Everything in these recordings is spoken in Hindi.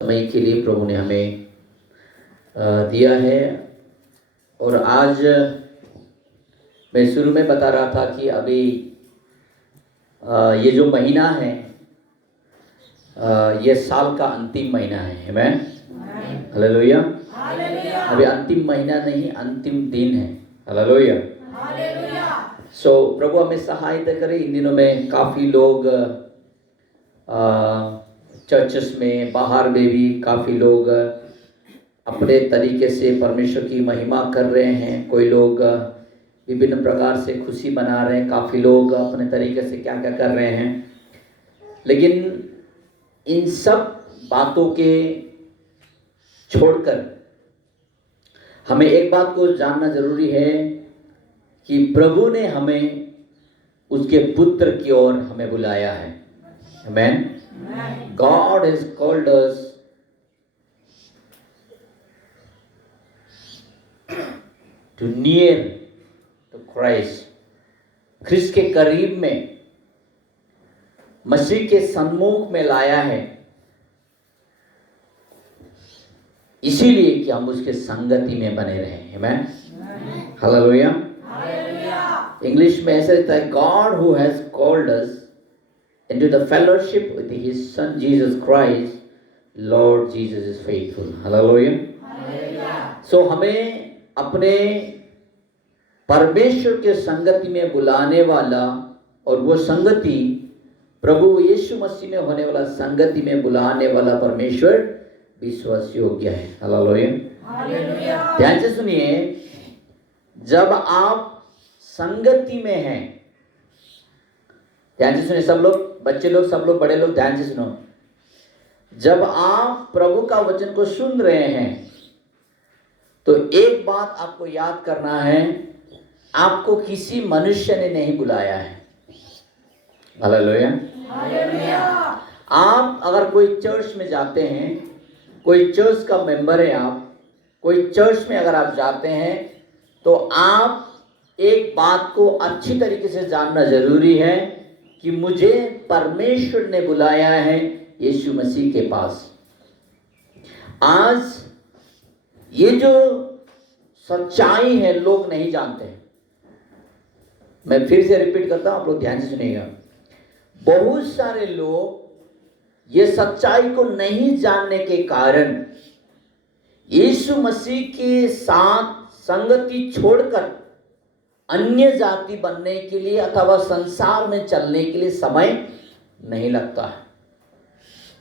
समय के लिए प्रभु ने हमें दिया है। और आज मैं शुरू में बता रहा था कि अभी ये जो महीना है ये साल का अंतिम महीना है। आमीन, हालेलुया। अभी अंतिम महीना नहीं, अंतिम दिन है। हालेलुया। सो प्रभु हमें सहायता करे। इन दिनों में काफ़ी लोग चर्चेस में, बाहर में भी काफ़ी लोग अपने तरीके से परमेश्वर की महिमा कर रहे हैं। कोई लोग विभिन्न प्रकार से खुशी मना रहे हैं, काफ़ी लोग अपने तरीके से क्या क्या कर रहे हैं। लेकिन इन सब बातों के छोड़कर हमें एक बात को जानना जरूरी है कि प्रभु ने हमें उसके पुत्र की ओर हमें बुलाया है। आमीन। God has called us to near to Christ. ख्रिस्त के करीब में, मसीह के सन्मुख में लाया है, इसीलिए कि हम उसके संगति में बने रहें। आमीन, हालेलुया। इंग्लिश में ऐसे रहता है, God who has called us into the fellowship with his son Jesus Christ, Lord Jesus is faithful. Hallelujah. So हमें अपने परमेश्वर के संगति में बुलाने वाला, और वो संगति प्रभु यीशु मसीह में होने वाला संगति में बुलाने वाला परमेश्वर विश्वास योग्य है। हालेलुया। ध्यान से सुनिए, जब आप संगति में हैं, ध्यान से सुनिए, सब लोग, बच्चे लोग, सब लोग, बड़े लोग, ध्यान से सुनो। जब आप प्रभु का वचन को सुन रहे हैं तो एक बात आपको याद करना है, आपको किसी मनुष्य ने नहीं बुलाया है। हालेलुया। आप अगर कोई चर्च में जाते हैं, कोई चर्च का मेंबर है, आप कोई चर्च में अगर आप जाते हैं तो आप एक बात को अच्छी तरीके से जानना जरूरी है कि मुझे परमेश्वर ने बुलाया है यीशु मसीह के पास। आज ये जो सच्चाई है लोग नहीं जानते हैं। मैं फिर से रिपीट करता हूं, आप लोग ध्यान से सुनिएगा। बहुत सारे लोग ये सच्चाई को नहीं जानने के कारण यीशु मसीह के साथ संगति छोड़कर अन्य जाति बनने के लिए अथवा संसार में चलने के लिए समय नहीं लगता है।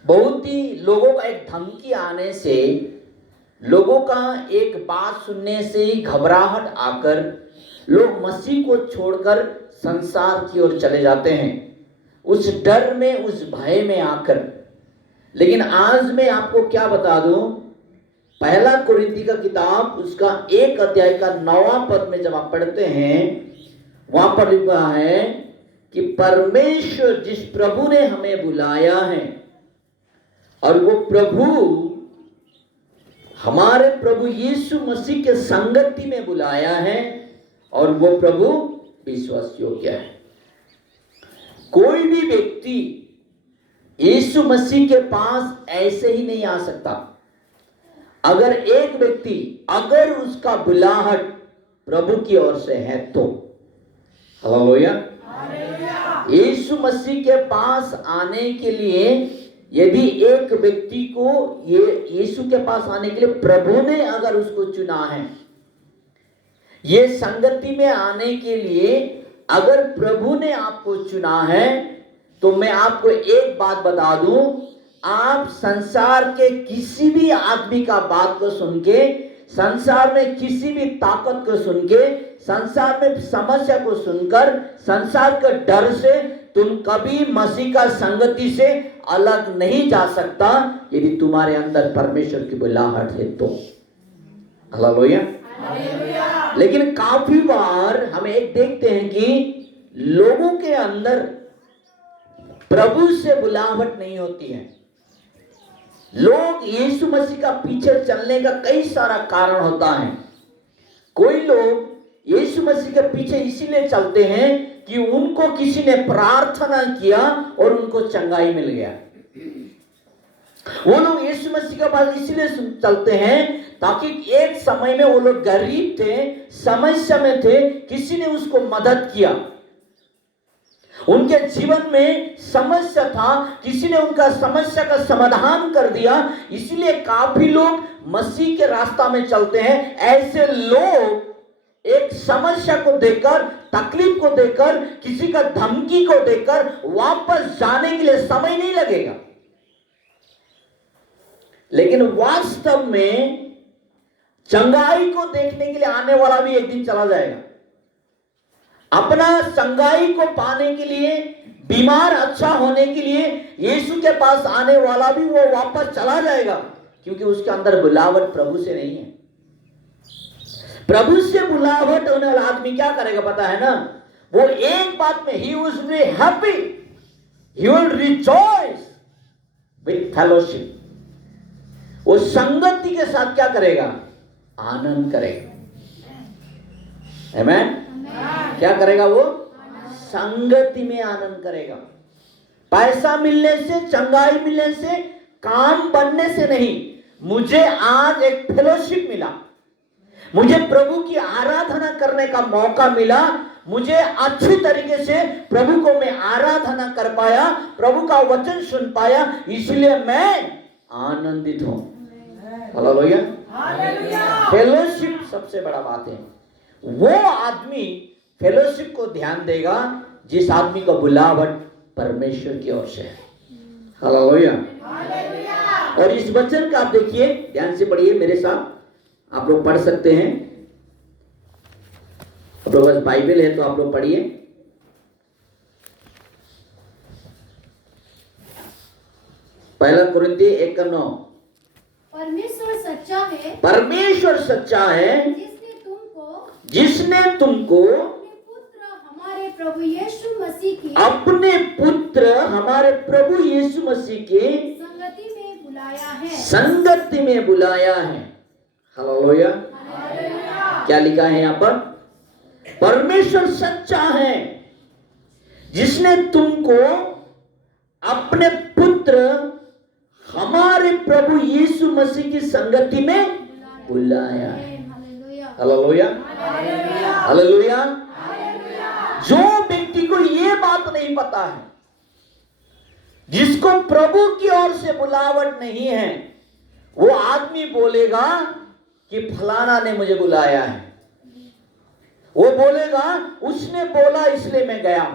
बहुत ही लोगों का एक धमकी आने से, लोगों का एक बात सुनने से ही घबराहट आकर लोग मसीह को छोड़कर संसार की ओर चले जाते हैं, उस डर में, उस भय में आकर। लेकिन आज मैं आपको क्या बता दूं, पहला कुरिन्थी का किताब उसका 1 अध्याय का 9वां पद में जब आप पढ़ते हैं, वहां पर लिखा है कि परमेश्वर जिस प्रभु ने हमें बुलाया है, और वो प्रभु हमारे प्रभु यीशु मसीह के संगति में बुलाया है, और वो प्रभु विश्वास योग्य है। कोई भी व्यक्ति यीशु मसीह के पास ऐसे ही नहीं आ सकता। अगर एक व्यक्ति, अगर उसका बुलाहट प्रभु की ओर से है तो, हालेलुया, यीशु मसीह के पास आने के लिए यदि एक व्यक्ति को ये यीशु के पास आने के लिए प्रभु ने अगर उसको चुना है, ये संगति में आने के लिए अगर प्रभु ने आपको चुना है, तो मैं आपको एक बात बता दूं, आप संसार के किसी भी आदमी का बात को सुन के, संसार में किसी भी ताकत को सुन के, संसार में समस्या को सुनकर, संसार के डर से तुम कभी मसीह का संगति से अलग नहीं जा सकता, यदि तुम्हारे अंदर परमेश्वर की बुलाहट है तो। हालेलुया। लेकिन काफी बार हम एक देखते हैं कि लोगों के अंदर प्रभु से बुलाहट नहीं होती है। लोग यीशु मसीह का पीछे चलने का कई सारा कारण होता है। कोई लोग यीशु मसीह के पीछे इसीलिए चलते हैं कि उनको किसी ने प्रार्थना किया और उनको चंगाई मिल गया। वो लोग यीशु मसीह के पास इसलिए चलते हैं ताकि एक समय में वो लोग गरीब थे, समस्या में थे, किसी ने उसको मदद किया, उनके जीवन में समस्या था, किसी ने उनका समस्या का समाधान कर दिया, इसलिए काफी लोग मसीह के रास्ता में चलते हैं। ऐसे लोग एक समस्या को देखकर, तकलीफ को देखकर, किसी का धमकी को देखकर वापस जाने के लिए समय नहीं लगेगा, लेकिन वास्तव में चंगाई को देखने के लिए आने वाला भी एक दिन चला जाएगा। अपना चंगाई को पाने के लिए, बीमार अच्छा होने के लिए यीशु के पास आने वाला भी वो वापस चला जाएगा, क्योंकि उसके अंदर बुलावट प्रभु से नहीं है। प्रभु से बुलावट होने वाला आदमी क्या करेगा पता है ना? वो एक बात में he was very happy, he will rejoice with fellowship। वो संगति के साथ क्या करेगा? आनंद करेगा। आमेन। क्या करेगा वो? संगति में आनंद करेगा। पैसा मिलने से, चंगाई मिलने से, काम बनने से नहीं। मुझे आज एक फेलोशिप मिला, मुझे प्रभु की आराधना करने का मौका मिला, मुझे अच्छी तरीके से प्रभु को मैं आराधना कर पाया, प्रभु का वचन सुन पाया, इसलिए मैं आनंदित हूं। हालेलुया। फेलोशिप सबसे बड़ा बात है। वो आदमी फेलोशिप को ध्यान देगा जिस आदमी का बुलावट परमेश्वर की ओर से है। हालेलुया। और इस वचन का आप देखिए, ध्यान से पढ़िए मेरे साथ, आप लोग पढ़ सकते हैं, आप लोग बस बाइबल है तो आप लोग पढ़िए। पहला कुरिन्थी 1:9। परमेश्वर सच्चा है, परमेश्वर सच्चा है, जिसने तुमको अपने पुत्र हमारे प्रभु यीशु मसीह की संगति में बुलाया है, संगति में बुलाया है। हालेलुया। क्या लिखा है यहाँ पर? परमेश्वर सच्चा है जिसने तुमको अपने पुत्र हमारे प्रभु यीशु मसीह की संगति में बुलाया है। हालेलुया। हालेलुया। जो व्यक्ति को ये बात नहीं पता है, जिसको प्रभु की ओर से बुलावट नहीं है, वो आदमी बोलेगा कि फलाना ने मुझे बुलाया है, वो बोलेगा उसने बोला इसलिए मैं गया।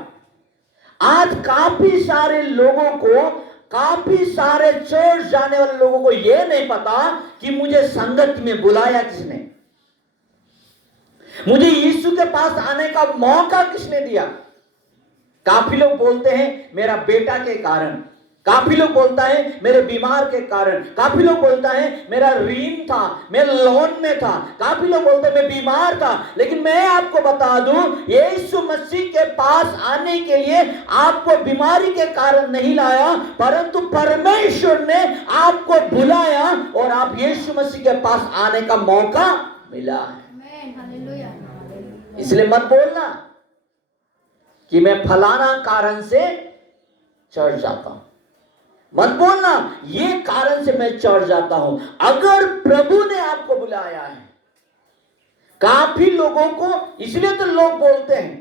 आज काफी सारे लोगों को, काफी सारे चर्च जाने वाले लोगों को यह नहीं पता कि मुझे संगति में बुलाया किसने, मुझे यीशु के पास आने का मौका किसने दिया। काफी लोग बोलते हैं मेरा बेटा के कारण, काफी लोग बोलता है मेरे बीमार के कारण, काफी लोग बोलता है मेरा ऋण था, मैं लोन में था, काफी लोग बोलते हैं मैं बीमार था। लेकिन मैं आपको बता दूं, यीशु मसीह के पास आने के लिए आपको बीमारी के कारण नहीं लाया, परंतु परमेश्वर ने आपको बुलाया और आप यीशु मसीह के पास आने का मौका मिला है। इसलिए मत बोलना कि मैं फलाना कारण से चर्च जाता हूं, मत बोलना ये कारण से मैं चर्च जाता हूं। अगर प्रभु ने आपको बुलाया है, काफी लोगों को, इसलिए तो लोग बोलते हैं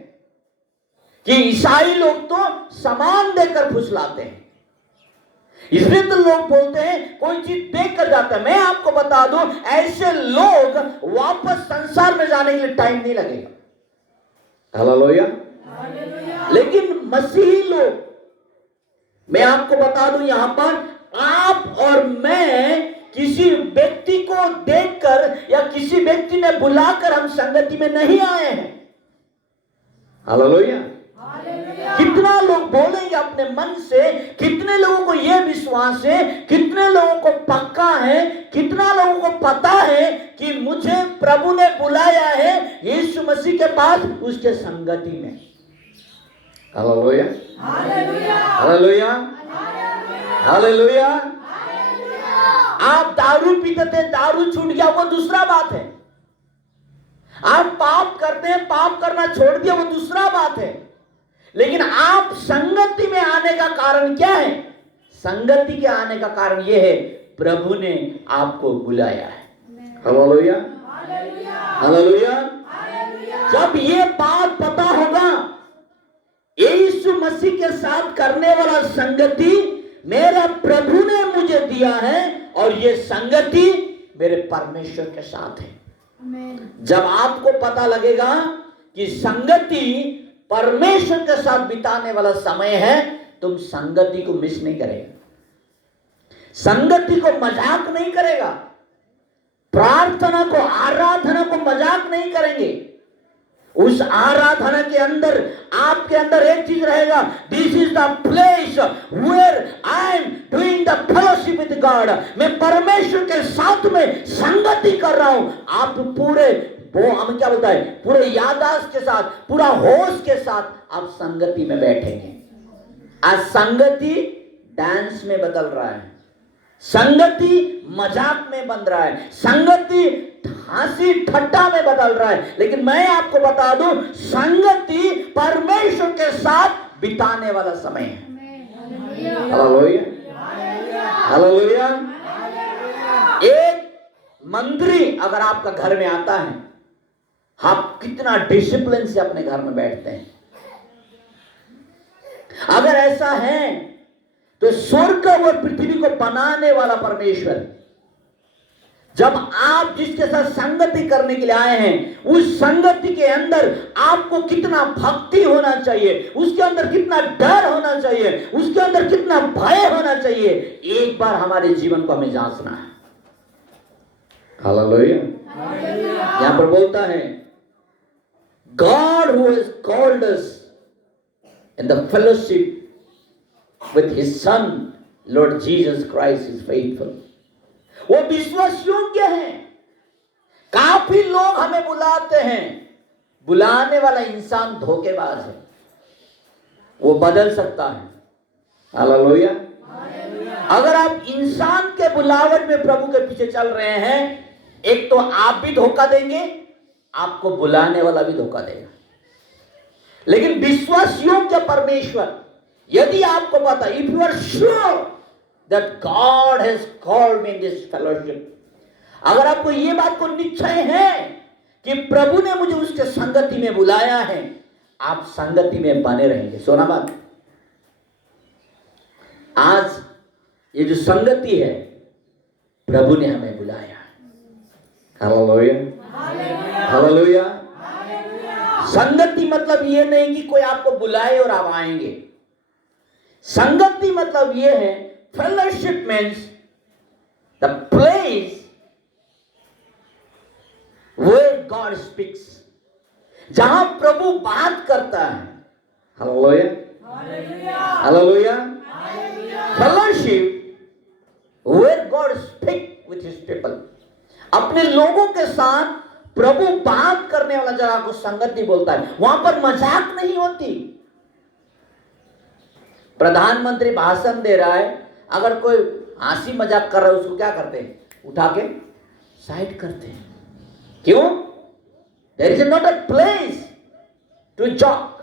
कि ईसाई लोग तो सामान देकर फुसलाते हैं, इसलिए तो लोग बोलते हैं कोई चीज देख कर जाता है। मैं आपको बता दूं, ऐसे लोग वापस संसार में जाने के लिए टाइम नहीं लगेगा। हालेलुया। लेकिन मसीही लोग, मैं आपको बता दूं यहां पर, आप और मैं किसी व्यक्ति को देखकर या किसी व्यक्ति ने बुलाकर हम संगति में नहीं आए हैं। हालेलुया। कितना लोग बोलेंगे अपने मन से, कितने लोगों को यह विश्वास है, कितने लोगों को पक्का है, कितना लोगों को पता है कि मुझे प्रभु ने बुलाया है यीशु मसीह के पास, उसके संगति में। हालेलुया। हालेलुया। हालेलुया। आप दारू पीते थे, दारू छूट गया, वो दूसरा बात है। आप पाप करते हैं, पाप करना छोड़ दिया, वो दूसरा बात है। लेकिन आप संगति में आने का कारण क्या है? संगति के आने का कारण यह है, प्रभु ने आपको बुलाया है। Hallelujah, hallelujah. जब ये बात पता होगा, यीशु मसीह के साथ करने वाला संगति मेरा प्रभु ने मुझे दिया है और ये संगति मेरे परमेश्वर के साथ है। जब आपको पता लगेगा कि संगति परमेश्वर के साथ बिताने वाला समय है, तुम संगति को मिस नहीं करेगा, संगति को मजाक नहीं करेगा, प्रार्थना को, आराधना को मजाक नहीं करेंगे। उस आराधना के अंदर आपके अंदर एक चीज रहेगा, this is the place where I am doing the fellowship with God. मैं परमेश्वर के साथ में संगति कर रहा हूं। आप पूरे, वो हम क्या बोलता है, पूरे याददाश्त के साथ, पूरा होश के साथ आप संगति में बैठेंगे। आज संगति डांस में बदल रहा है, संगति मजाक में बन रहा है, संगति हंसी ठट्टा में बदल रहा है। लेकिन मैं आपको बता दूं, संगति परमेश्वर के साथ बिताने वाला समय है। Hallelujah, hallelujah. एक मंत्री अगर आपका घर में आता है, आप कितना डिसिप्लिन से अपने घर में बैठते हैं। अगर ऐसा है तो स्वर्ग और पृथ्वी को बनाने वाला परमेश्वर, जब आप जिसके साथ संगति करने के लिए आए हैं, उस संगति के अंदर आपको कितना भक्ति होना चाहिए, उसके अंदर कितना डर होना चाहिए, उसके अंदर कितना भय होना चाहिए, एक बार हमारे जीवन को हमें जांचना है। हालेलुया। यहां पर बोलता है, God who has called us in the fellowship with his son Lord Jesus Christ is faithful। वो विश्वास योग्य है। काफी लोग हमें बुलाते हैं, बुलाने वाला इंसान धोखेबाज है, वो बदल सकता है। हालेलुया। अगर आप इंसान के बुलावट में प्रभु के पीछे चल रहे हैं, एक तो आप भी धोखा देंगे, आपको बुलाने वाला भी धोखा देगा। लेकिन विश्वास योग्य परमेश्वर, यदि आपको पता, if you are sure that God has called me in this fellowship, अगर आपको ये बात को निश्चय है कि प्रभु ने मुझे उसके संगति में बुलाया है, आप संगति में बने रहेंगे। सोना बात, आज ये जो संगति है, प्रभु ने हमें बुलाया। Hallelujah, hallelujah. संगति मतलब ये नहीं कि कोई आपको बुलाए और आप आएंगे। संगति मतलब ये है, fellowship means the place where God speaks, जहां प्रभु बात करता है। Hallelujah, hallelujah. Fellowship where God speaks with his people, अपने लोगों के साथ प्रभु बात करने वाला जगह को संगति बोलता है। वहां पर मजाक नहीं होती। प्रधानमंत्री भाषण दे रहा है, अगर कोई हंसी मजाक कर रहा है, उसको क्या करते हैं, उठा के साइड करते हैं। क्यों? There is not a place to joke.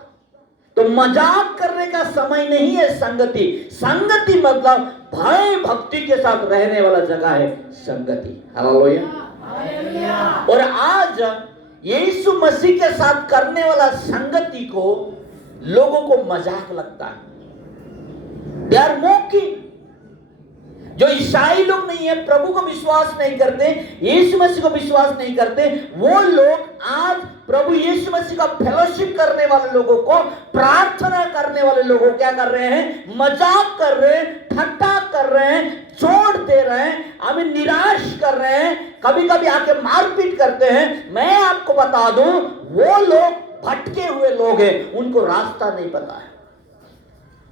तो मजाक करने का समय नहीं है संगति। संगति मतलब भय भक्ति के साथ रहने वाला जगह है संगति। हालेलुया। और आज यीशु मसीह के साथ करने वाला संगति को लोगों को मजाक लगता है। They are mocking. जो ईसाई लोग नहीं है, प्रभु को विश्वास नहीं करते, यीशु मसीह को विश्वास नहीं करते, वो लोग आज प्रभु यीशु मसीह का फेलोशिप करने वाले लोगों को, प्रार्थना करने वाले लोगों को क्या कर रहे हैं, मजाक कर रहे हैं, ठट्टा कर रहे हैं, चोट दे रहे हैं, हमें निराश कर रहे हैं, कभी कभी आके मारपीट करते हैं। मैं आपको बता दूं, वो लोग भटके हुए लोग हैं, उनको रास्ता नहीं पता है।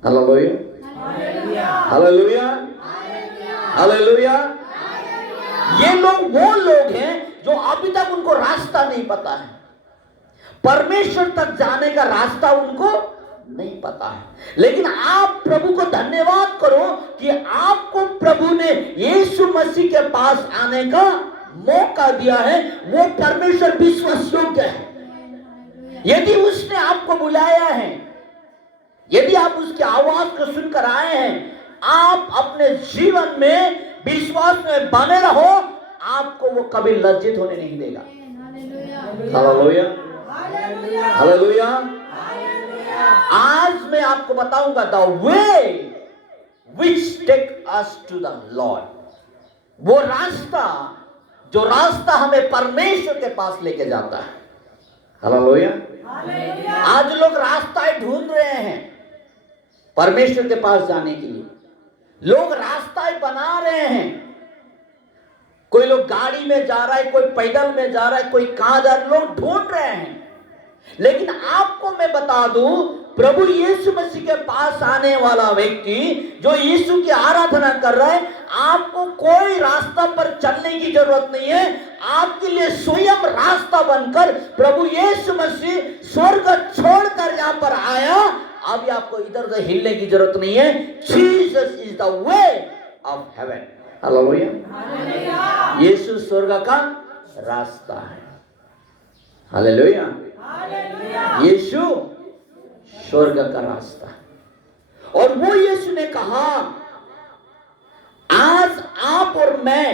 Hallelujah, hallelujah, hallelujah. ये लोग वो लोग हैं जो अभी तक उनको रास्ता नहीं पता है, परमेश्वर तक जाने का रास्ता उनको नहीं पता है। लेकिन आप प्रभु को धन्यवाद करो कि आपको प्रभु ने यीशु मसीह के पास आने का मौका दिया है। वो परमेश्वर विश्वास योग्य है। यदि उसने आपको बुलाया है, यदि आप उसकी आवाज को सुनकर आए हैं, आप अपने जीवन में विश्वास में बने रहो, आपको वो कभी लज्जित होने नहीं देगा। Hallelujah, hallelujah. आज मैं आपको बताऊंगा the way which take us to the Lord, वो रास्ता जो रास्ता हमें परमेश्वर के पास लेके जाता है। हालेलुया। आज लोग रास्ता ढूंढ रहे हैं परमेश्वर के पास जाने के लिए, लोग रास्ता बना रहे हैं। कोई लोग गाड़ी में जा रहा है, कोई पैदल में जा रहा है, कोई कहां जा रहा है, लोग ढूंढ रहे हैं। लेकिन आपको मैं बता दूं, प्रभु यीशु मसीह के पास आने वाला व्यक्ति जो यीशु की आराधना कर रहा है, आपको कोई रास्ता पर चलने की जरूरत नहीं है। आपके लिए स्वयं रास्ता बनकर प्रभु यीशु मसीह स्वर्ग छोड़कर यहां पर आया। अभी आपको इधर उधर हिलने की जरूरत नहीं है। Jesus is the way of heaven. Hallelujah. यीशु स्वर्ग का रास्ता है। हालेलुया। यीशु स्वर्ग का रास्ता, और वो यीशु ने कहा आज आप और मैं,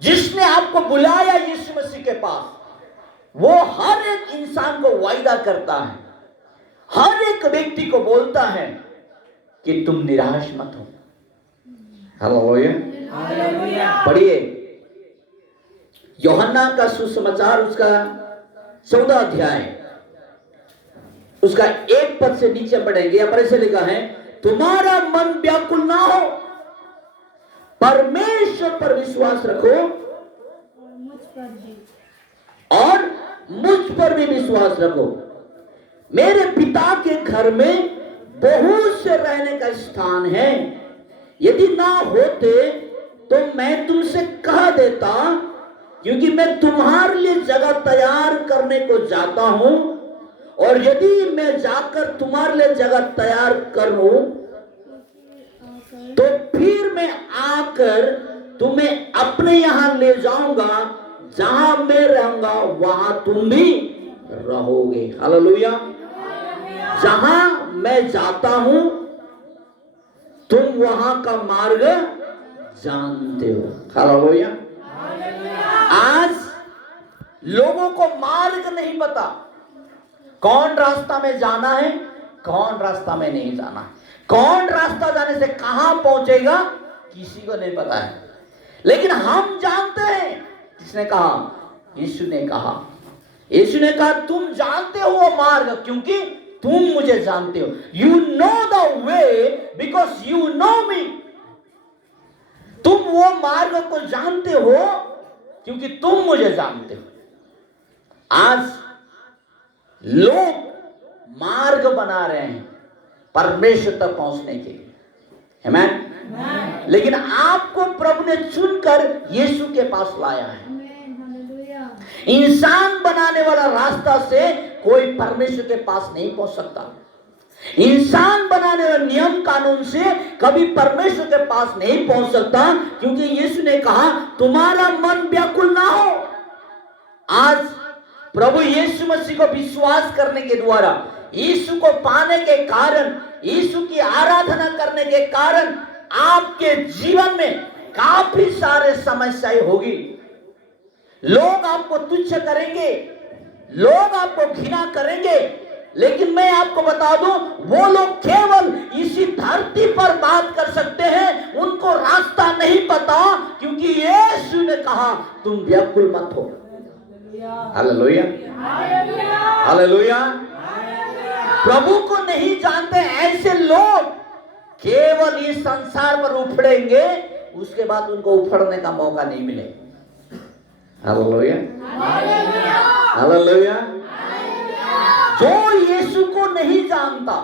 जिसने आपको बुलाया यीशु मसीह के पास, वो हर एक इंसान को वायदा करता है, हर एक व्यक्ति को बोलता है कि तुम निराश मत हो। हालेलुया। पढ़िए यूहन्ना का सुसमाचार, उसका 14 अध्याय, उसका 1 पद से नीचे पढ़ेंगे। यहाँ पर ऐसे लिखा है, तुम्हारा मन व्याकुल ना हो, परमेश्वर पर विश्वास रखो और मुझ पर भी विश्वास रखो। मेरे पिता के घर में बहुत से रहने का स्थान है, यदि ना होते तो मैं तुमसे कह देता, क्योंकि मैं तुम्हारे लिए जगह तैयार करने को जाता हूं, और यदि मैं जाकर तुम्हारे लिए जगह तैयार करूं तो फिर मैं आकर तुम्हें अपने यहां ले जाऊंगा, जहां मैं रहूंगा वहां तुम भी रहोगे। हालेलुया। जहां मैं जाता हूं तुम वहां का मार्ग जानते हो। हालेलुया। आज लोगों को मार्ग नहीं पता, कौन रास्ता में जाना है, कौन रास्ता में नहीं जाना है, कौन रास्ता जाने से कहां पहुंचेगा किसी को नहीं पता है। लेकिन हम जानते हैं, किसने कहा? यीशु ने कहा। यीशु ने कहा तुम जानते हो वो मार्ग, क्योंकि तुम मुझे जानते हो। You know the way because you know me. तुम वो मार्ग को जानते हो क्योंकि तुम मुझे जानते हो। आज लोग मार्ग बना रहे हैं परमेश्वर तक पहुंचने के लिए, आमीन। लेकिन आपको प्रभु ने चुनकर यीशु के पास लाया है। इंसान बनाने वाला रास्ता से कोई परमेश्वर के पास नहीं पहुंच सकता। इंसान बनाने वाले नियम कानून से कभी परमेश्वर के पास नहीं पहुंच सकता, क्योंकि यीशु ने कहा तुम्हारा मन व्याकुल ना हो। आज प्रभु यीशु मसीह को विश्वास करने के द्वारा, यीशु को पाने के कारण, यीशु की आराधना करने के कारण आपके जीवन में काफी सारे समस्याएं होगी। लोग आपको तुच्छ करेंगे, लोग आपको घृणा करेंगे, लेकिन मैं आपको बता दूं, वो लोग केवल इसी धरती पर बात कर सकते हैं, उनको रास्ता नहीं पता, क्योंकि यीशु ने कहा तुम व्याकुल मत हो। Hallelujah, hallelujah. प्रभु को नहीं जानते ऐसे लोग केवल इस संसार पर उफड़ेंगे, उसके बाद उनको उफड़ने का मौका नहीं मिलेगा। Hallelujah, hallelujah. जो यीशु को नहीं जानता,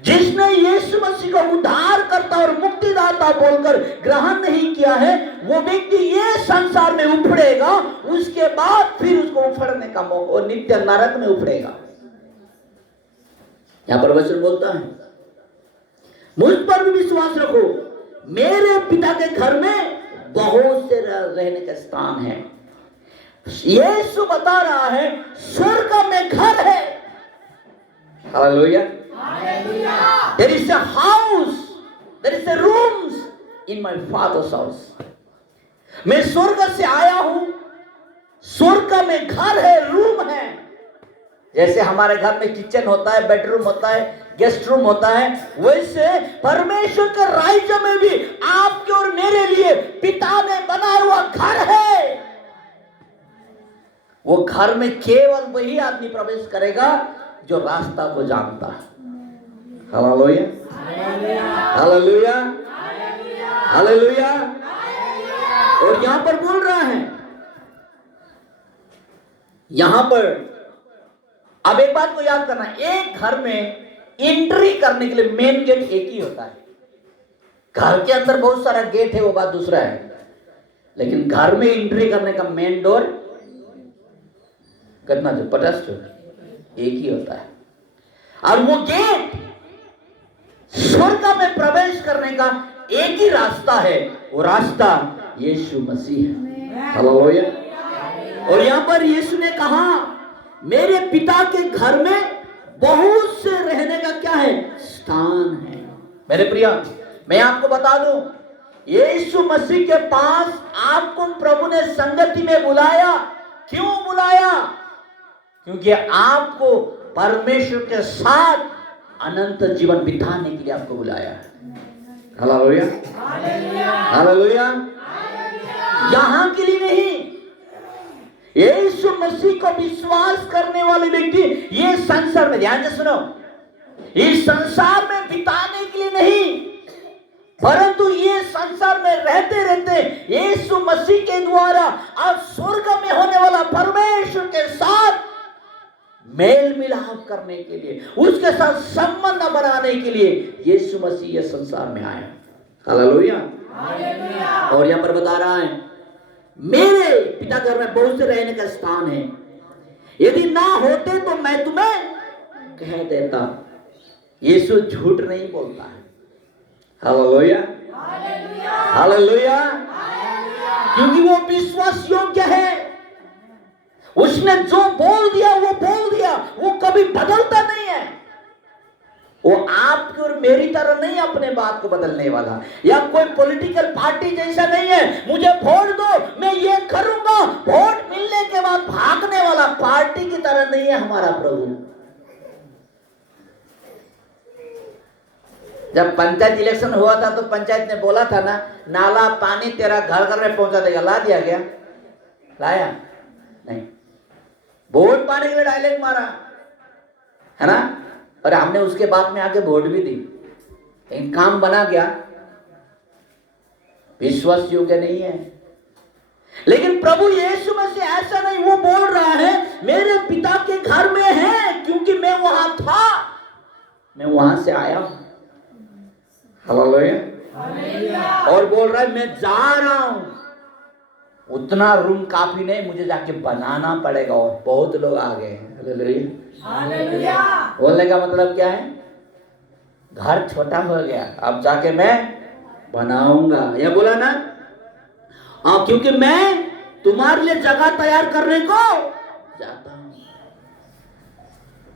जिसने यीशु मसीह को उद्धारकर्ता और मुक्तिदाता बोलकर ग्रहण नहीं किया है, वो व्यक्ति ये संसार में उफड़ेगा, उसके बाद फिर उसको उफड़ने का मौका, और नित्य नरक में उफड़ेगा। यहां पर वचन बोलता है मुझ पर भी विश्वास रखो, मेरे पिता के घर में बहुत से रहने का स्थान है। यीशु बता रहा है स्वर्ग में घर है। Hallelujah, there is a house there is a rooms in my father's house. मैं स्वर्ग से आया हूं, स्वर्ग का में घर है, रूम है। जैसे हमारे घर में किचन होता है, बेडरूम होता है, गेस्ट रूम होता है, वैसे परमेश्वर के राज्य में भी आपके और मेरे लिए पिता ने बनाया हुआ घर है। वो घर में केवल वही आदमी प्रवेश करेगा जो रास्ता को जानता है। Hallelujah, hallelujah, hallelujah. और यहां पर बोल रहा है, यहां पर अब एक बात को याद करना, एक घर में एंट्री करने के लिए मेन गेट एक ही होता है। घर के अंदर बहुत सारा गेट है, वो बात दूसरा है, लेकिन घर में एंट्री करने का मेन डोर कितना जो 50 एक ही होता है। और वो गेट स्वर्ग में प्रवेश करने का एक ही रास्ता है, वो रास्ता यीशु मसीह है। हालेलुया। और यहां पर यीशु ने कहा, मेरे पिता के घर में बहुत से रहने का क्या है, स्थान है। मेरे प्रिय, मैं आपको बता दूं, यीशु मसीह के पास आपको प्रभु ने संगति में बुलाया। क्यों बुलाया? क्योंकि आपको परमेश्वर के साथ अनंत जीवन बिताने के लिए आपको बुलाया है। Hallelujah, hallelujah. यहां के लिए नहीं, यीशु मसीह को विश्वास करने वाले व्यक्ति ये संसार में, ध्यान से सुनो, इस संसार में बिताने के लिए नहीं, परंतु ये संसार में रहते रहते यीशु मसीह के द्वारा अब स्वर्ग में होने वाला परमेश्वर के साथ मेल मिलाप करने के लिए, उसके साथ संबंध बनाने के लिए यीशु मसीह ये संसार में आया। हालेलुया। और यहां पर बता रहा है, मेरे पिता घर में बहुत से रहने का स्थान है, यदि ना होते तो मैं तुम्हें कह देता। यीशु झूठ नहीं बोलता है। Hallelujah, hallelujah. क्योंकि वो विश्वास योग्य है। उसने जो बोल दिया वो बोल दिया, वो कभी बदलता नहीं है। वो आपकी और मेरी तरह नहीं अपने बात को बदलने वाला, या कोई पॉलिटिकल पार्टी जैसा नहीं है, मुझे वोट दो मैं ये करूंगा, वोट मिलने के बाद भागने वाला पार्टी की तरह नहीं है हमारा प्रभु। जब पंचायत इलेक्शन हुआ था तो पंचायत ने बोला था ना, नाला पानी तेरा घर घर में पहुंचा देगा, ला दिया गया? लाया नहीं। वोट पाने के लिए डायलॉग मारा है ना, और हमने उसके बाद में आके वोट भी दी, लेकिन काम बना गया? विश्वास योग्य नहीं है। लेकिन प्रभु यीशु मसीह ऐसा नहीं, वो बोल रहा है मेरे पिता के घर में है, क्योंकि मैं वहां था, मैं वहां से आया हूं। हालेलुया। और बोल रहा है मैं जा रहा हूं, उतना रूम काफी नहीं, मुझे जाके बनाना पड़ेगा। और बहुत लोग आ गए हैं। हालेलुया। बोलने का मतलब क्या है? घर छोटा हो गया, अब जाके मैं बनाऊंगा। यह बोला ना, क्योंकि मैं तुम्हारे लिए जगह तैयार करने को जाता हूं।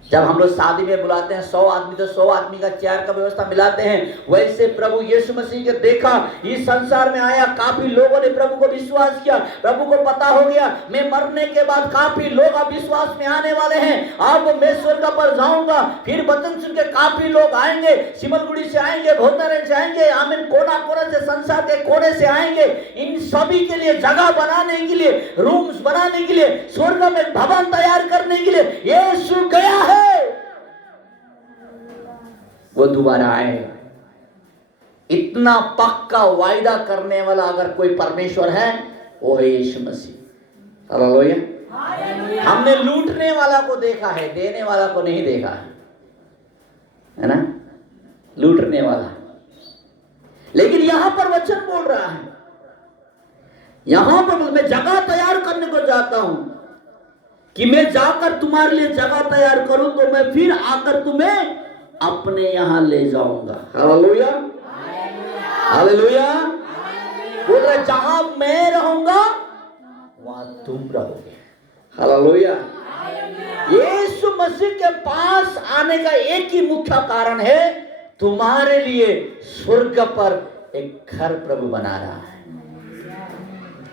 जब हम लोग शादी में बुलाते हैं 100 आदमी, तो 100 आदमी का चेयर का व्यवस्था मिलाते हैं। वैसे प्रभु यीशु मसीह के देखा, इस संसार में आया, काफी लोगों ने प्रभु को विश्वास किया। प्रभु को पता हो गया मैं मरने के बाद काफी लोग अब विश्वास में आने वाले हैं, अब मैं स्वर्ग पर जाऊंगा। फिर वचन सुन के काफी लोग आएंगे, सिमलगुड़ी से आएंगे, भोजनालय से आएंगे, आमीन, कोना कोना से, संसार के कोने से आएंगे। इन सभी के लिए जगह बनाने के लिए, रूम्स बनाने के लिए, स्वर्ग में भवन तैयार करने के लिए यीशु गया है। वो दोबारा आएगा। इतना पक्का वायदा करने वाला अगर कोई परमेश्वर है, वो है यीशु मसीह। हालेलुया। हमने लूटने वाला को देखा है, देने वाला को नहीं देखा है ना, लूटने वाला। लेकिन यहां पर वचन बोल रहा है, यहां पर मैं जगह तैयार करने को जाता हूं, कि मैं जाकर तुम्हारे लिए जगह तैयार करूं, तो मैं फिर आकर तुम्हें अपने यहां ले जाऊंगा। Hallelujah, hallelujah. बोल रहे जहां मैं रहूंगा वहां तुम रहोगे। हालेलुया। यीशु मसीह के पास आने का एक ही मुख्य कारण है तुम्हारे लिए स्वर्ग पर एक घर प्रभु बना रहा है।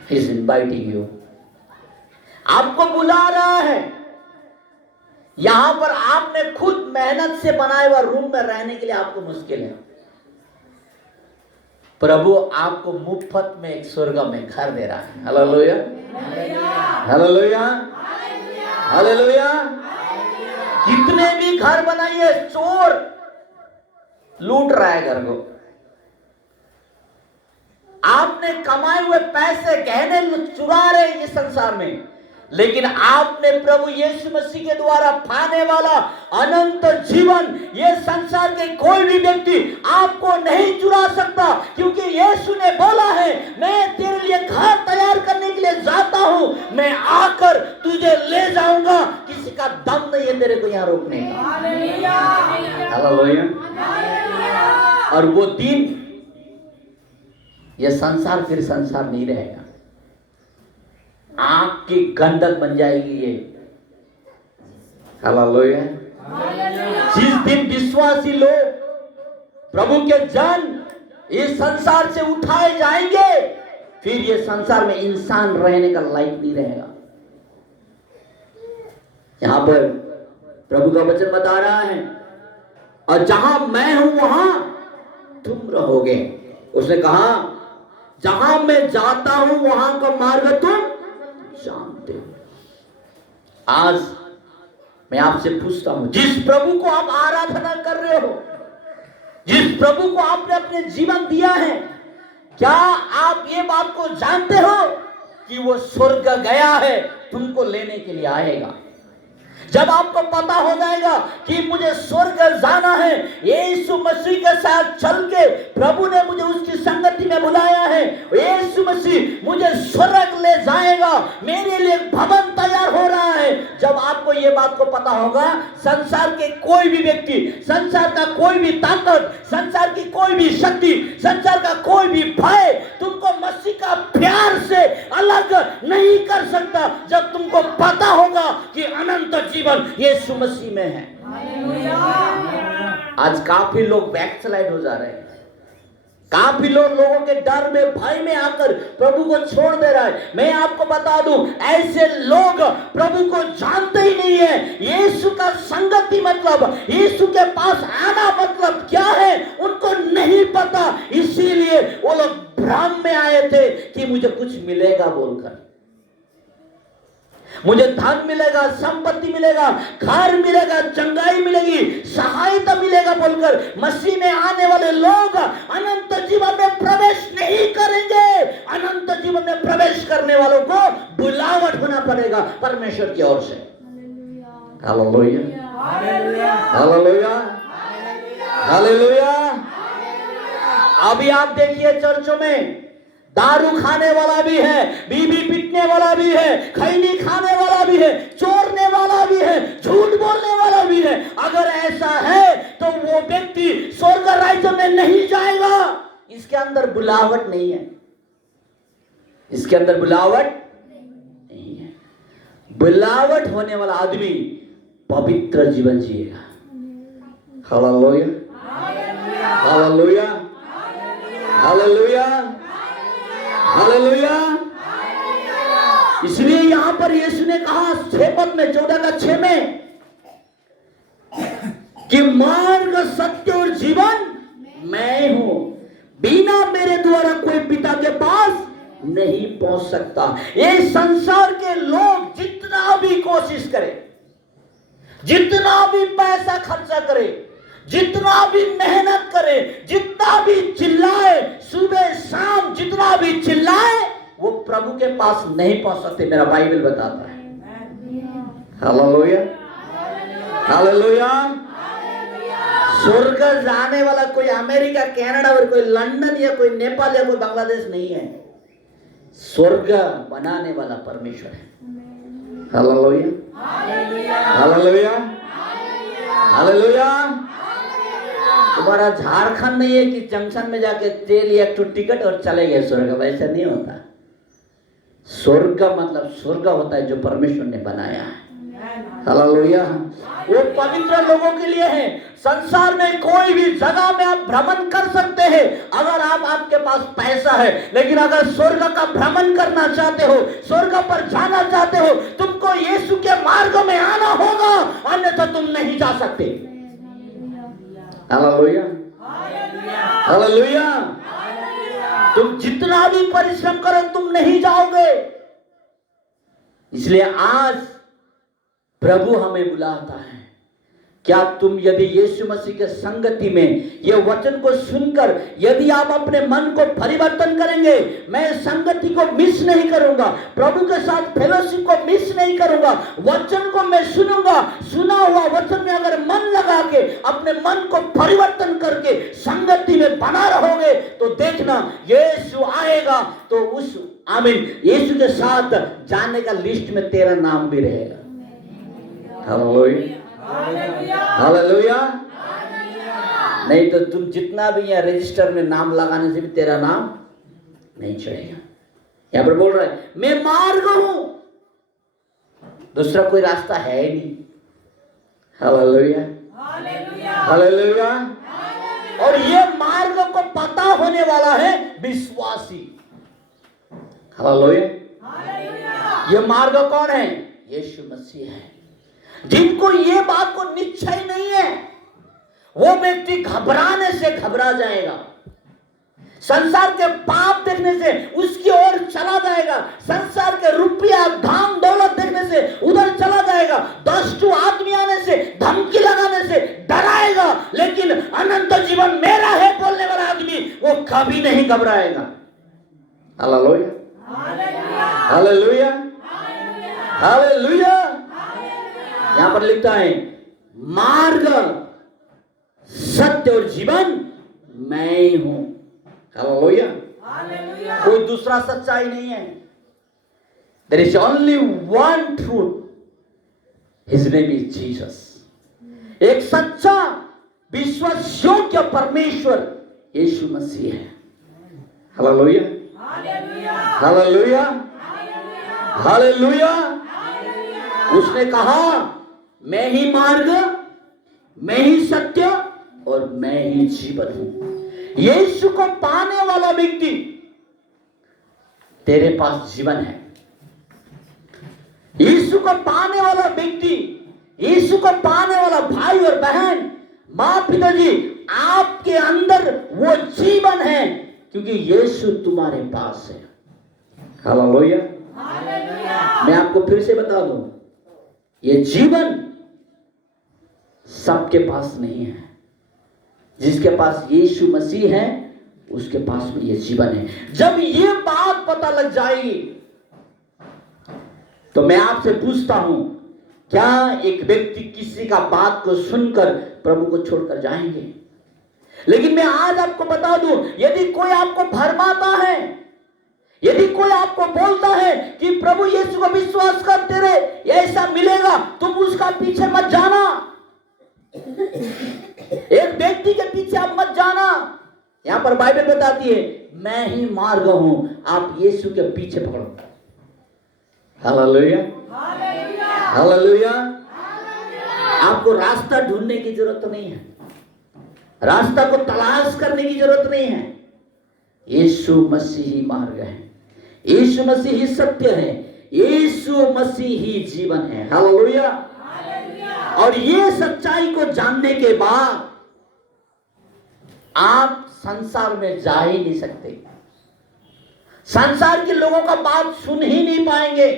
He is inviting you, आपको बुला रहा है। यहां पर आपने खुद मेहनत से बनाए हुआ रूम में रहने के लिए आपको मुश्किल है। प्रभु आपको मुफ्त में एक स्वर्ग में घर दे रहा है। Hallelujah, hallelujah, hallelujah. कितने भी घर बनाइए, चोर लूट रहा है घर को। आपने कमाए हुए पैसे गहने चुरा रहे हैं इस संसार में, लेकिन आपने प्रभु यीशु मसीह के द्वारा पाने वाला अनंत जीवन ये संसार के कोई भी व्यक्ति आपको नहीं चुरा सकता, क्योंकि यीशु ने बोला है, मैं तेरे लिए घर तैयार करने के लिए जाता हूं, मैं आकर तुझे ले जाऊंगा, किसी का दम नहीं है तेरे को यहां रोकने का। हालेलुया। और वो दिन ये संसार फिर संसार नहीं रहेगा, आंख की गंधक बन जाएगी ये। हालेलुया। जिस दिन विश्वासी लोग, प्रभु के जन इस संसार से उठाए जाएंगे, फिर ये संसार में इंसान रहने का लायक नहीं रहेगा। यहां पर प्रभु का वचन बता रहा है, और जहां मैं हूं वहां तुम रहोगे। उसने कहा, जहां मैं जाता हूं वहां का मार्ग तुम जानते हो। आज मैं आपसे पूछता हूं, जिस प्रभु को आप आराधना कर रहे हो, जिस प्रभु को आपने अपने जीवन दिया है, क्या आप ये बात को जानते हो कि वो स्वर्ग गया है, तुमको लेने के लिए आएगा? जब आपको पता हो जाएगा कि मुझे स्वर्ग जाना है, यीशु मसीह के साथ चल के प्रभु ने मुझे उसकी संगति में बुलाया है, यीशु मसीह मुझे स्वर्ग ले जाएगा, मेरे लिए भवन तैयार हो रहा है। जब आपको ये बात को पता होगा, संसार के कोई भी व्यक्ति, संसार का कोई भी ताकत, संसार की कोई भी शक्ति, संसार का कोई भी भय तुमको मसीह का प्यार से अलग नहीं कर सकता, जब तुमको पता होगा कि अनंत जीवन यीशु मसीह में है। आज काफी लोग बैकस्लाइड हो जा रहे हैं, काफी लोगों के डर में, भय में आकर प्रभु को छोड़ दे रहा है। मैं आपको बता दूं, ऐसे लोग प्रभु को जानते ही नहीं है। यीशु का संगति मतलब, यीशु के पास आना मतलब क्या है उनको नहीं पता, इसीलिए वो लोग भ्रम में आए थे कि मुझे कुछ मिलेगा बोलकर, मुझे धन मिलेगा, संपत्ति मिलेगा, घर मिलेगा, चंगाई मिलेगी, सहायता मिलेगा बोलकर मसीह में आने वाले लोग अनंत जीवन में प्रवेश नहीं करेंगे। अनंत जीवन में प्रवेश करने वालों को बुलावट होना पड़ेगा परमेश्वर की ओर से। Hallelujah, hallelujah, hallelujah. अभी आप देखिए चर्चों में दारू खाने वाला भी है, बीवी पीटने वाला भी है, खैनी खाने वाला भी है, चोरने वाला भी है, झूठ बोलने वाला भी है। अगर ऐसा है तो वो व्यक्ति स्वर्ग राज्य में नहीं जाएगा। इसके अंदर बुलावट नहीं है, इसके अंदर बुलावट नहीं है। बुलावट होने वाला आदमी पवित्र जीवन जिएगा। Hallelujah, hallelujah, hallelujah, hallelujah. इसलिए यहां पर यीशु ने कहा 6 पद में, 14:6 में, कि मार्ग, सत्य और जीवन मैं हूं, बिना मेरे द्वारा कोई पिता के पास नहीं पहुंच सकता। ये संसार के लोग जितना भी कोशिश करें, जितना भी पैसा खर्चा करे, जितना भी मेहनत करे, जितना भी चिल्लाए, सुबह शाम जितना भी चिल्लाए, वो प्रभु के पास नहीं पहुंच सकते। मेरा बाइबल बताता है। Hallelujah, hallelujah. स्वर्ग जाने वाला कोई अमेरिका, कनाडा और कोई लंदन या कोई नेपाल या कोई बांग्लादेश नहीं है। स्वर्ग बनाने वाला परमेश्वर है। Hallelujah, hallelujah, hallelujah. तुम्हारा झारखंड नहीं है कि जंक्शन में जाके तेल या टिकट और चले गए स्वर्ग, वैसा नहीं होता। स्वर्ग मतलब स्वर्ग होता है जो परमेश्वर ने बनाया है। हालेलुया। वो पवित्र लोगों के लिए है। संसार में कोई भी जगह में आप भ्रमण कर सकते हैं अगर आपके पास पैसा है, लेकिन अगर स्वर्ग का भ्रमण करना चाहते हो, स्वर्ग पर जाना चाहते हो, तुमको यीशु के मार्ग में आना होगा, अन्यथा तुम नहीं जा सकते। Hallelujah, hallelujah. तुम जितना भी परिश्रम करो तुम नहीं जाओगे। इसलिए आज प्रभु हमें बुलाता है। क्या तुम यदि यीशु मसीह के संगति में ये वचन को सुनकर यदि आप अपने मन को परिवर्तन करेंगे, मैं संगति को मिस नहीं करूंगा, प्रभु के साथ फेलोशिप को मिस नहीं करूंगा, वचन को मैं सुनूंगा, सुना हुआ वचन में अगर मन लगा के अपने मन को परिवर्तन करके संगति में बना रहोगे तो देखना यीशु आएगा तो उस आमीन यीशु के साथ जाने का लिस्ट में तेरा नाम भी रहेगा। Hallelujah, hallelujah. नहीं तो तुम जितना भी यहाँ रजिस्टर में नाम लगाने से भी तेरा नाम नहीं चढ़ेगा। यहाँ पर बोल रहा है मैं मार्ग हूं, दूसरा कोई रास्ता है ही नहीं। Hallelujah, hallelujah. और ये मार्ग को पता होने वाला है विश्वासी। हालेलुया। ये मार्ग कौन है? यीशु मसीह है। जिनको ये बात को निश्चय नहीं है वो व्यक्ति घबराने से घबरा जाएगा, संसार के पाप देखने से उसकी ओर चला जाएगा, संसार के रुपया धाम दौलत देखने से उधर चला जाएगा, दुष्ट आदमी आने से धमकी लगाने से डराएगा, लेकिन अनंत जीवन मेरा है बोलने वाला आदमी वो कभी नहीं घबराएगा। Hallelujah, hallelujah, hallelujah. यहां पर लिखता है मार्ग सत्य और जीवन मैं ही हूं। हालेलुया, कोई दूसरा सच्चाई नहीं है। There is only one truth, his name is Jesus. एक सच्चा विश्वासयोग्य परमेश्वर यीशु मसीह है। Hallelujah, hallelujah, hallelujah. उसने कहा मैं ही मार्ग, मैं ही सत्य और मैं ही जीवन हूं। यीशु को पाने वाला व्यक्ति तेरे पास जीवन है। यीशु को पाने वाला व्यक्ति, यीशु को पाने वाला भाई और बहन, मां पिताजी, आपके अंदर वो जीवन है क्योंकि यीशु तुम्हारे पास है। हालेलुया। मैं आपको फिर से बता दूं, ये जीवन सबके पास नहीं है। जिसके पास यीशु मसीह है उसके पास में ये जीवन है। जब ये बात पता लग जाएगी तो मैं आपसे पूछता हूं, क्या एक व्यक्ति किसी का बात को सुनकर प्रभु को छोड़कर जाएंगे? लेकिन मैं आज आपको बता दूं, यदि कोई आपको भरमाता है, यदि कोई आपको बोलता है कि प्रभु यीशु को विश्वास करते रहे ऐसा मिलेगा, तुम उसका पीछे मत जाना। एक व्यक्ति के पीछे आप मत जाना। यहां पर बाइबल बताती है मैं ही मार्ग हूं, आप यीशु के पीछे पकड़ो। Hallelujah, hallelujah. आपको रास्ता ढूंढने की जरूरत नहीं है, रास्ता को तलाश करने की जरूरत नहीं है। यीशु मसीह ही मार्ग है, यीशु मसीह ही सत्य है, यीशु मसीह ही जीवन है। हालेलुया। और ये सच्चाई को जानने के बाद आप संसार में जा ही नहीं सकते, संसार के लोगों का बात सुन ही नहीं पाएंगे,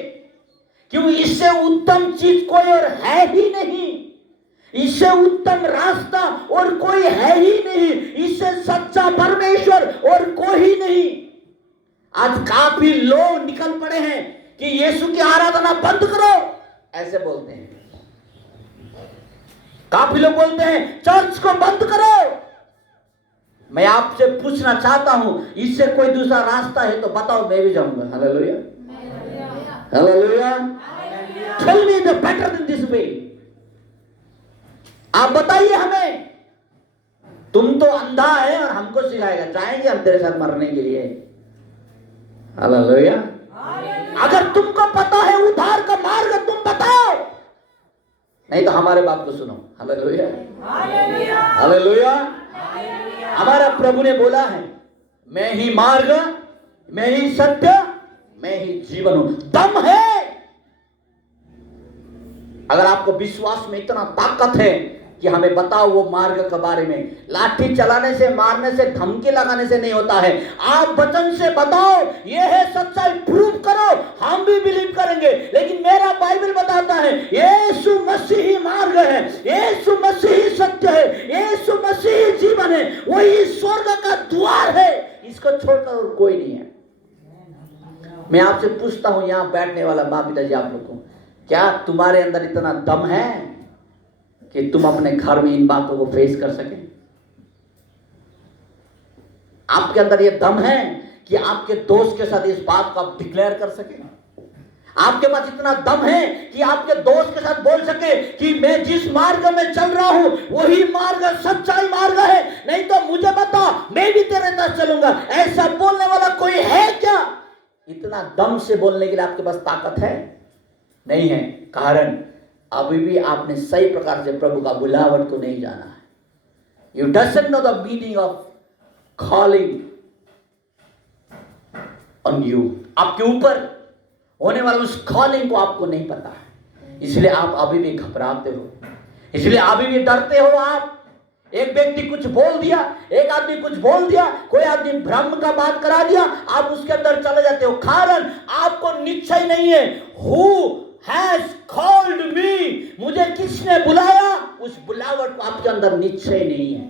क्योंकि इससे उत्तम चीज कोई और है ही नहीं, इससे उत्तम रास्ता और कोई है ही नहीं, इससे सच्चा परमेश्वर और कोई ही नहीं। आज काफी लोग निकल पड़े हैं कि यीशु की आराधना बंद करो, ऐसे बोलते हैं। काफी लोग बोलते हैं चर्च को बंद करो। मैं आपसे पूछना चाहता हूं, इससे कोई दूसरा रास्ता है तो बताओ, मैं भी जाऊंगा। Hallelujah, hallelujah. Tell me the better than this way. आप बताइए हमें, तुम तो अंधा है और हमको सिखाएगा, जाएंगे हम तेरे साथ मरने के लिए। हालेलुया। अगर तुमको पता है उद्धार का मार्ग, तुम बताओ, नहीं तो हमारे बात को सुनो। Hallelujah, hallelujah. हमारा प्रभु ने बोला है, मैं ही मार्ग, मैं ही सत्य, मैं ही जीवन हूं। दम है। अगर आपको विश्वास में इतना ताकत है कि हमें बताओ वो मार्ग के बारे में, लाठी चलाने से, मारने से, धमकी लगाने से नहीं होता है। आप वचन से बताओ ये है सच्चाई, प्रूव करो, हम भी बिलीव करेंगे। लेकिन मेरा बाइबल बताता है यीशु मसीह ही मार्ग है, यीशु मसीह ही सत्य है, यीशु मसीह ही जीवन है, वही स्वर्ग का द्वार है, इसको छोड़कर और कोई नहीं है। मैं आपसे पूछता हूं, यहां बैठने वाला माँ पिताजी आप लोग को, क्या तुम्हारे अंदर इतना दम है कि तुम अपने घर में इन बातों को फेस कर सके? आपके अंदर यह दम है कि आपके दोस्त के साथ इस बात को आप डिक्लेयर कर सके? आपके पास इतना दम है कि आपके दोस्त के साथ बोल सके कि मैं जिस मार्ग में चल रहा हूं वही मार्ग सच्चाई मार्ग है, नहीं तो मुझे बता, मैं भी तेरे साथ चलूंगा। ऐसा बोलने वाला कोई है क्या? इतना दम से बोलने के लिए आपके पास ताकत है? नहीं है। कारण अभी भी आपने सही प्रकार से प्रभु का बुलावट को नहीं जाना है। You doesn't know the meaning of calling on you. आपके ऊपर होने वाला उस कॉलिंग को आपको नहीं पता है, इसलिए आप अभी भी घबराते हो, इसलिए अभी भी डरते हो। आप एक व्यक्ति कुछ बोल दिया, एक आदमी कुछ बोल दिया, कोई आदमी ब्रह्म का बात करा दिया, आप उसके अंदर चले जाते हो। कारण आपको निश्चय नहीं है। हु हैज कॉल्ड मी, मुझे किसने बुलाया, उस बुलावट को आपके अंदर निश्चय नहीं है।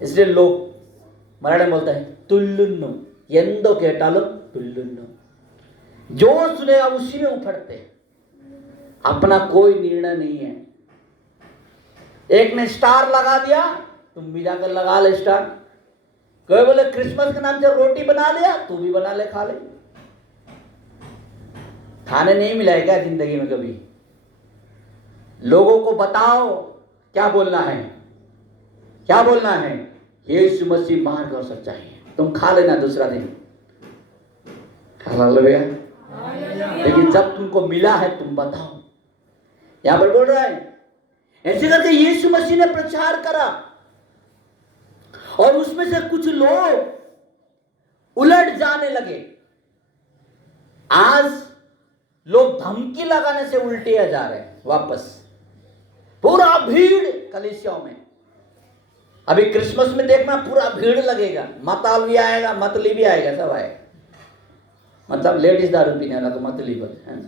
इसलिए लोग मराठी में बोलते हैं तुल्लुन्नु, एंदो केटालो तुल्लुन्नु, जो सुनेगा उसी में उफड़ते हैं, अपना कोई निर्णय नहीं है। एक ने स्टार लगा दिया, तुम भी जाकर लगा ले स्टार। कोई बोले क्रिसमस के नाम से रोटी बना लिया, तू भी बना ले, खा ले। खाने नहीं मिला है क्या जिंदगी में कभी? लोगों को बताओ क्या बोलना है, क्या बोलना है? यीशु मसीह मार्ग और सच्चाई है, तुम खा लेना दूसरा दिन। हालेलुया। लेकिन जब तुमको मिला है तुम बताओ। यहां पर बोल रहा है ऐसे करके यीशु मसीह ने प्रचार करा और उसमें से कुछ लोग उलट जाने लगे। आज लोग धमकी लगाने से उल्टे जा रहे हैं वापस। पूरा भीड़ कलीसियाओं में। अभी क्रिसमस में देखना पूरा भीड़ लगेगा, मताल भी आएगा, मतली भी आएगा, सब आएगा। मतलब लेडीज दारू पीने वाला को मतली बोलते हैं,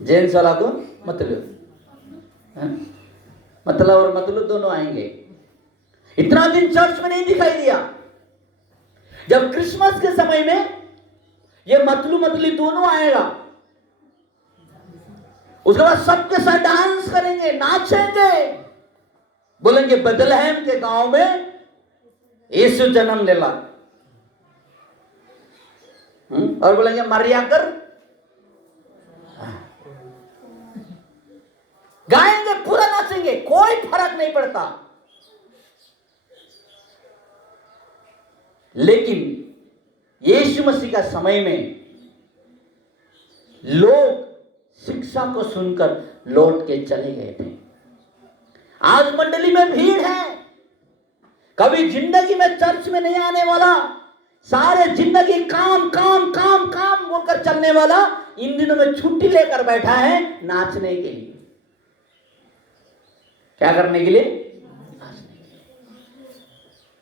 जेंट्स वाला को मतलब, मतलब और मतलब दोनों आएंगे। इतना दिन चर्च में नहीं दिखाई दिया। जब क्रिसमस के समय में ये मतलू मतली दोनों आएगा, उसके बाद सबके साथ डांस करेंगे, नाचेंगे, बोलेंगे बदलहम के गांव में यीशु जन्म लेला, और बोलेंगे मरिया कर, गाएंगे, पूरा नाचेंगे, कोई फर्क नहीं पड़ता। लेकिन यीशु मसीह का समय में लोग शिक्षा को सुनकर लौट के चले गए थे। आज मंडली में भीड़ है, कभी जिंदगी में चर्च में नहीं आने वाला, सारे जिंदगी काम काम काम काम बोलकर चलने वाला, इन दिनों में छुट्टी लेकर बैठा है नाचने के लिए। क्या करने के लिए? नाचने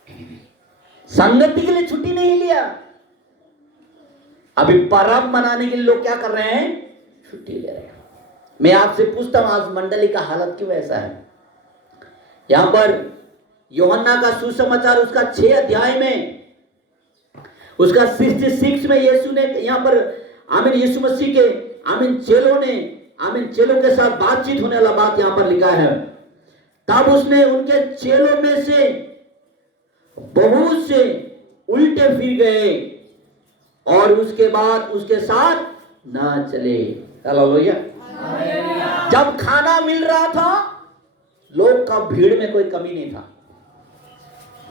के लिए। संगति के लिए छुट्टी नहीं लिया। अभी पर्व मनाने के लिए लोग क्या कर रहे हैं? छुट्टी ले रहे हैं। मैं आपसे पूछता हूं आज मंडली का हालत क्यों ऐसा है? यहां पर यूहन्ना का सुसमाचार उसका 6 अध्याय में, उसका 66 में यीशु ने यहां पर आमीन यीशु मसीह के आमीन चेलों के साथ बातचीत होने वाला बात यहां पर लिखा है। तब उसने उनके चेलों में से बहुत से उल्टे फिर गए और उसके बाद उसके साथ ना चले। हालेलुया। जब खाना मिल रहा था, लोग का भीड़ में कोई कमी नहीं था,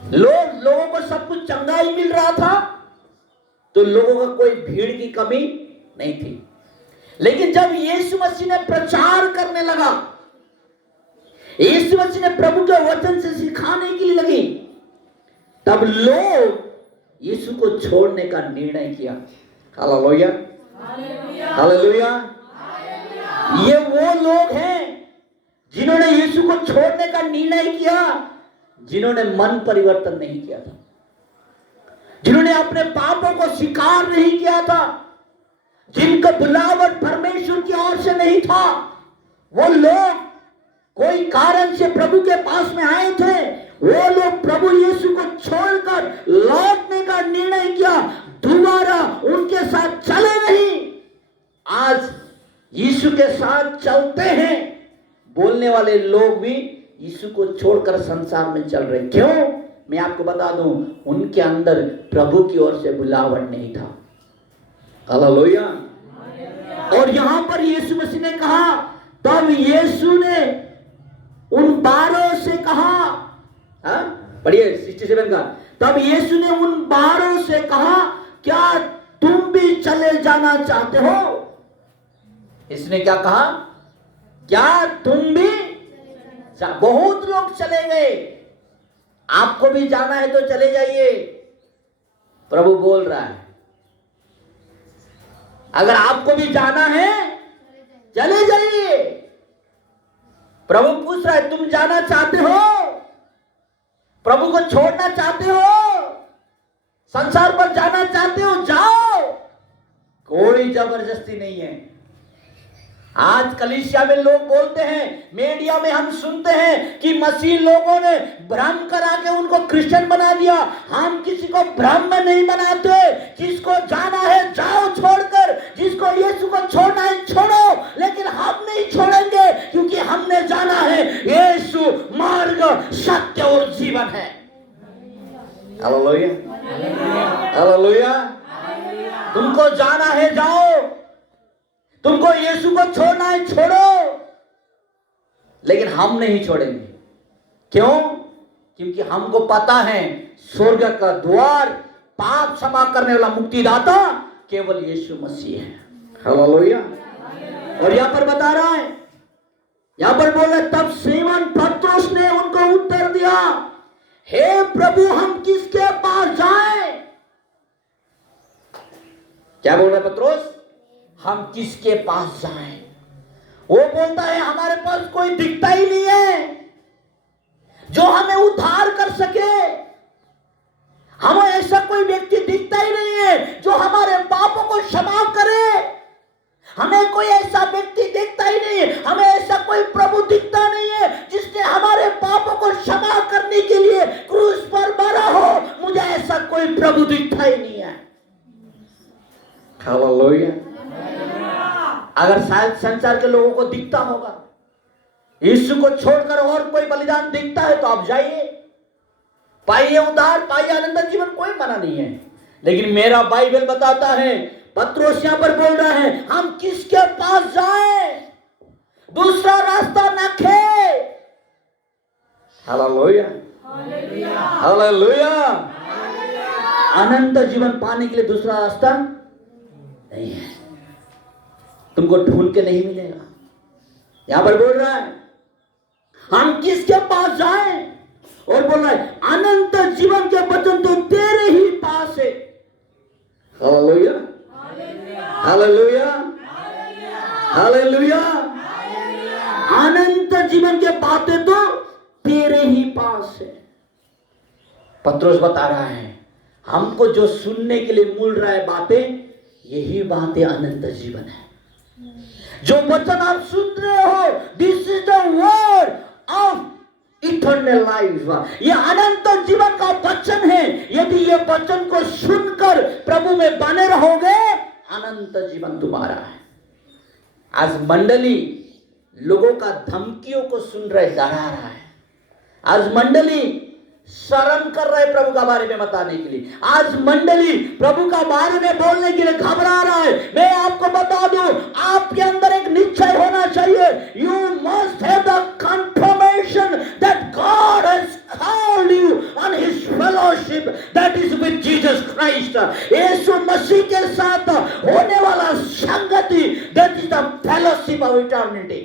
लोगों को सब कुछ चंगा ही मिल रहा था, तो लोगों का कोई भीड़ की कमी नहीं थी। लेकिन जब यीशु मसीह ने प्रचार करने लगा, यीशु मसीह ने प्रभु के वचन से सिखाने के लिए लगी, तब लोग यीशु को छोड़ने का निर्णय किया। Hallelujah, hallelujah. ये वो लोग हैं जिन्होंने यीशु को छोड़ने का निर्णय किया, जिन्होंने मन परिवर्तन नहीं किया था, जिन्होंने अपने पापों को स्वीकार नहीं किया था, जिनका बुलावट परमेश्वर की ओर से नहीं था। वो लोग कोई कारण से प्रभु के पास में आए थे, वो लोग प्रभु यीशु को छोड़कर लौटने का निर्णय किया, दोबारा उनके साथ चले नहीं। आज यीशु के साथ चलते हैं बोलने वाले लोग भी यीशु को छोड़कर संसार में चल रहे। क्यों? मैं आपको बता दूं, उनके अंदर प्रभु की ओर से बुलावट नहीं था। हालेलुया। और यहां पर यीशु मसीह ने कहा, तब यीशु ने उन 12 से कहा, पढ़िए 67 का, तब यीशु ने उन 12 से कहा, क्या तुम भी चले जाना चाहते हो? इसने क्या कहा? क्या तुम भी? बहुत लोग चले गए, आपको भी जाना है तो चले जाइए, प्रभु बोल रहा है। अगर आपको भी जाना है चले जाइए। प्रभु पूछ रहा है, तुम जाना चाहते हो? प्रभु को छोड़ना चाहते हो? संसार पर जाना चाहते हो? जाओ, कोई जबरदस्ती नहीं है। आज कलीसिया में लोग बोलते हैं, मीडिया में हम सुनते हैं कि मसीह लोगों ने भ्रम करा के उनको क्रिश्चियन बना दिया। हम किसी को भ्रम में नहीं बनाते, जिसको जाना है जाओ छोड़कर, जिसको यीशु को छोड़ना है छोड़ो, लेकिन हम नहीं छोड़ेंगे, क्योंकि हमने जाना है यीशु मार्ग, सत्य और जीवन है। Hallelujah, hallelujah. तुमको जाना है जाओ, तुमको यीशु को छोड़ना है छोड़ो, लेकिन हम नहीं छोड़ेंगे। क्यों? क्योंकि हमको पता है स्वर्ग का द्वार, पाप क्षमा करने वाला मुक्तिदाता केवल यीशु मसीह है। हालेलुया। और यहां पर बता रहा है, यहां पर बोल रहे, तब सीमोन पतरस ने उनको उत्तर दिया, हे प्रभु, हम किसके पास जाएं? क्या बोल रहा है पतरस? हम किसके पास जाएं? वो बोलता है, हमारे पास कोई दिखता ही नहीं है जो हमें उद्धार कर सके। हमें ऐसा कोई व्यक्ति दिखता ही नहीं है जो हमारे पापों को क्षमा करे। हमें कोई ऐसा व्यक्ति दिखता ही नहीं है, हमें ऐसा कोई प्रभु दिखता नहीं है जिसने हमारे पापों को क्षमा करने के लिए क्रूस पर मरा हो। मुझे ऐसा कोई प्रभु दिखता ही नहीं है। हालेलुया। अगर शायद संसार के लोगों को दिखता होगा, यीशु को छोड़कर और कोई बलिदान दिखता है तो आप जाइए, पाइए उद्धार, पाइए आनंद जीवन, कोई मना नहीं है। लेकिन मेरा बाइबल बताता है, पतरस यहां पर बोल रहा है, हम किसके पास जाएं? दूसरा रास्ता न खे। Hallelujah, hallelujah. अनंत जीवन पाने के लिए दूसरा रास्ता नहीं है, तुमको ढूंढ के नहीं मिलेगा। यहां पर बोल रहा है, हम किसके पास जाएं? और बोल रहा है, अनंत जीवन के वचन तो तेरे ही पास है। Hallelujah, hallelujah, hallelujah. अनंत जीवन के बातें तो तेरे ही पास है। पतरस बता रहा है, हमको जो सुनने के लिए मिल रहा है बातें, यही बातें अनंत जीवन है। जो वचन आप सुन रहे हो, this is the word of eternal life. ये अनंत जीवन का वचन है। यदि ये वचन को सुनकर प्रभु में बने रहोगे, अनंत जीवन तुम्हारा है। आज मंडली लोगों का धमकियों को सुन रहे, डरा रहा है। आज मंडली शर्म कर रहे प्रभु का बारे में बताने के लिए। आज मंडली प्रभु का बारे में बोलने के लिए घबरा रहा है। मैं आपको बता दूं, आपके अंदर एक निश्चय होना चाहिए। You must have the confirmation that God has called you on his fellowship, that is with Jesus Christ, यीशु मसीह के साथ होने वाला संगति, that is the fellowship of eternity.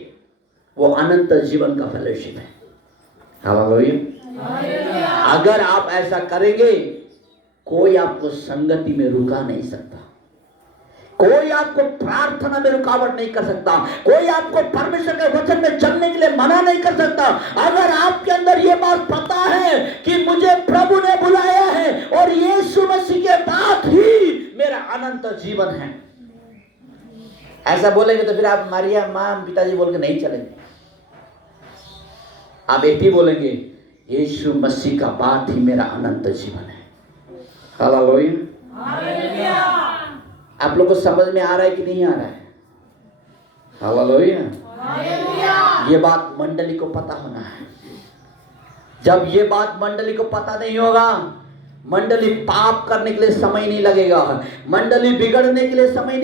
वो अनंत जीवन का फेलोशिप है। हालेलुया। अगर आप ऐसा करेंगे, कोई आपको संगति में रुका नहीं सकता, कोई आपको प्रार्थना में रुकावट नहीं कर सकता, कोई आपको परमेश्वर के वचन में चलने के लिए मना नहीं कर सकता। अगर आपके अंदर ये बात पता है कि मुझे प्रभु ने बुलाया है और यीशु मसीह के बाद ही मेरा अनंत जीवन है, ऐसा बोलेंगे तो फिर आप मारिया माँ पिताजी बोल के नहीं चलेंगे। आप एक ही बोलेंगे, यीशु मसीह का बाद ही मेरा अनंत जीवन है। हालेलुया। आप लोग को समझ में आ रहा है कि नहीं आ रहा है? हालेलुया। ये बात मंडली को पता होना है। जब ये बात मंडली को पता नहीं होगा, मंडली पाप करने के लिए समय नहीं लगेगा, मंडली बिगड़ने के लिए समय नहीं